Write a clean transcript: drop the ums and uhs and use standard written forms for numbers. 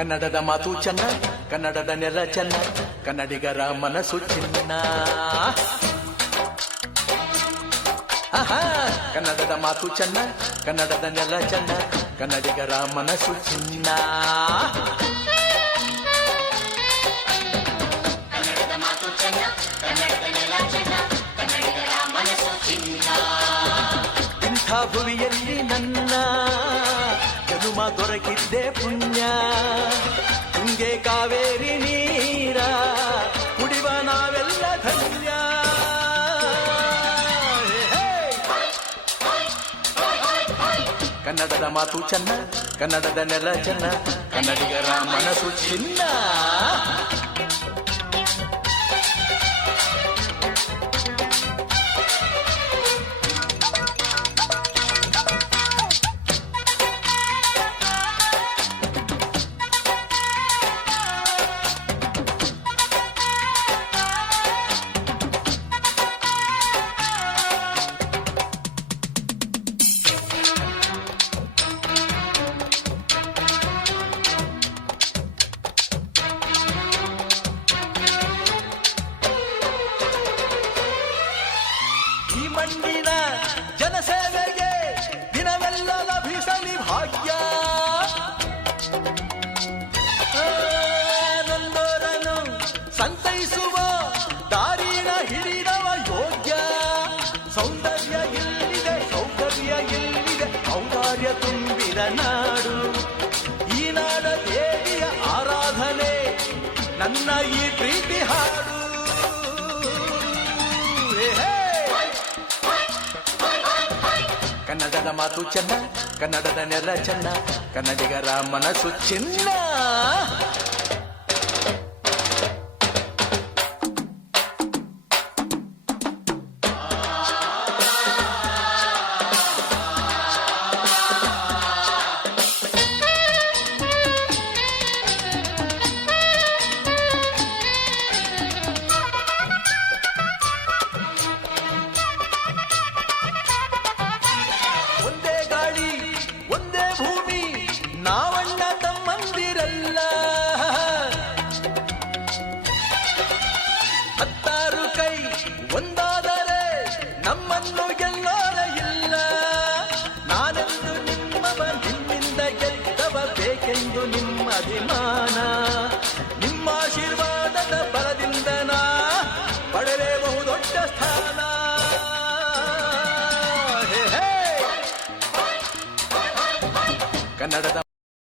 ಕನ್ನಡದ ಮಾತು ಚೆನ್ನ, ಕನ್ನಡದ ನೆಲ ಚೆನ್ನ, ಕನ್ನಡಿಗರ ಮನಸ್ಸು ಚಿನ್ನ. ಆಹಾ, ಕನ್ನಡದ ಮಾತು ಚೆನ್ನ, ಕನ್ನಡದ ನೆಲ ಚೆನ್ನ, ಕನ್ನಡಿಗರ ಮನಸ್ಸು ಚಿನ್ನ. ಕನ್ನಡದ ಮಾತು ಚೆನ್ನ, ಕನ್ನಡದ ನೆಲ ಚೆನ್ನ, ಕನ್ನಡಿಗರ ಮನಸ್ಸು ಚಿನ್ನ. ಇಂಥ ಭುವಿಯಲ್ಲಿ ನನ್ನ ಜನುಮ ದೊರಕಿದ್ದೆ ಪುಣ್ಯ. ತುಂಗೆ ಕಾವೇರಿ ನೀರ ಕುಡಿವ ನಾವೆಲ್ಲ ಧನ್ಯ. ಕನ್ನಡದ ಮಾತು ಚೆನ್ನ, ಕನ್ನಡದ ನೆಲ ಚೆನ್ನ, ಕನ್ನಡಿಗರ ಮನಸ್ಸು ಚಿನ್ನ. ಈ ಮಣ್ಣಿನ ಜನಸೇವೆಗೆ ದಿನವೆಲ್ಲ ಲಭಿಸಲಿ ಭಾಗ್ಯ. ನೊಂದೋರನು ಸಂತೈಸುವ ದಾರಿನ ಹಿಡಿದವ ಯೋಗ್ಯ. ಸೌಂದರ್ಯ ಇಲ್ಲಿದೆ, ಸೌಕರ್ಯ ಇಲ್ಲಿದೆ, ಔದಾರ್ಯ ತುಂಬಿದ ನಾಡು. ಈ ನಾಡ ದೇವಿಯ ಆರಾಧನೆ ನನ್ನ ಈ ಪ್ರೀತಿ ಹಾಡು. ಕನ್ನಡದ ಮಾತು ಚೆನ್ನ, ಕನ್ನಡದ ನೆಲ ಚೆನ್ನ, ಕನ್ನಡಿಗರ ಮನಸ್ಸು ಚಿನ್ನ. ಒಂದೇ ಗಾಳಿ, ಒಂದೇ ಭೂಮಿ, ನಾವಣ್ಣ ತಮ್ಮಂದಿರಲ್ಲ. 10 ಕೈ ಒಂದಾದರೆ ನಮ್ಮನ್ನು ಗೆಲ್ಲೋರ ಇಲ್ಲ. ನಾನೆಂದು ನಿಮ್ಮವ, ನಿಮ್ಮಿಂದ ಗೆದ್ದವ, ಬೇಕೆಂದು ನಿಮ್ಮ ಅಭಿಮಾನ. ನಿಮ್ಮ ಆಶೀರ್ವಾದದ ಬಲದಿಂದ ನಾ ಪಡೆದೇ ಬಹುದೊಡ್ಡ ಸ್ಥಾನ. ಕನ್ನಡದ